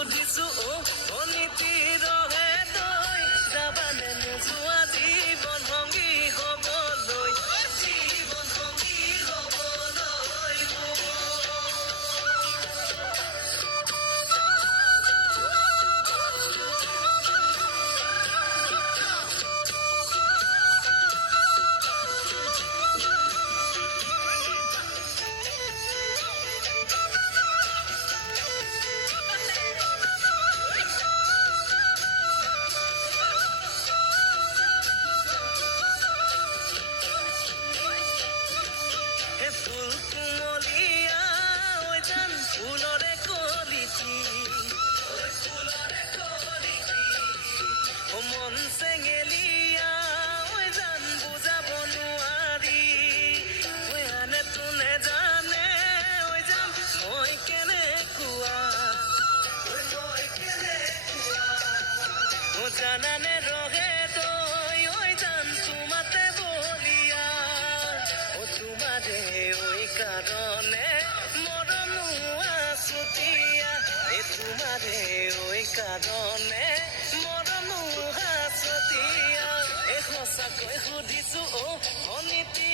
সুধিছো অনিতি ৰহে তই যাবানে নোযোৱা জীৱন সংগী হ'বলৈ জীৱন সংগী হ'বলৈ ফুল কুমলীয়া ঐ জান ফুলৰে কলিটি মন চেঙেলীয়া ঐ জান বুজাব নোৱাৰি ঐ আনে তোনে জানে ঐ জান মই কেনেকুৱা জানানে ৰহে তই ঐ জান তোমাতে বলিয়া তোমাৰে ঐ কাৰণে মৰমো আছুতীয়া তোমাৰে ঐ কাৰণে মৰমো আছুতীয়া সঁচাকৈ সুধিছো অনিতি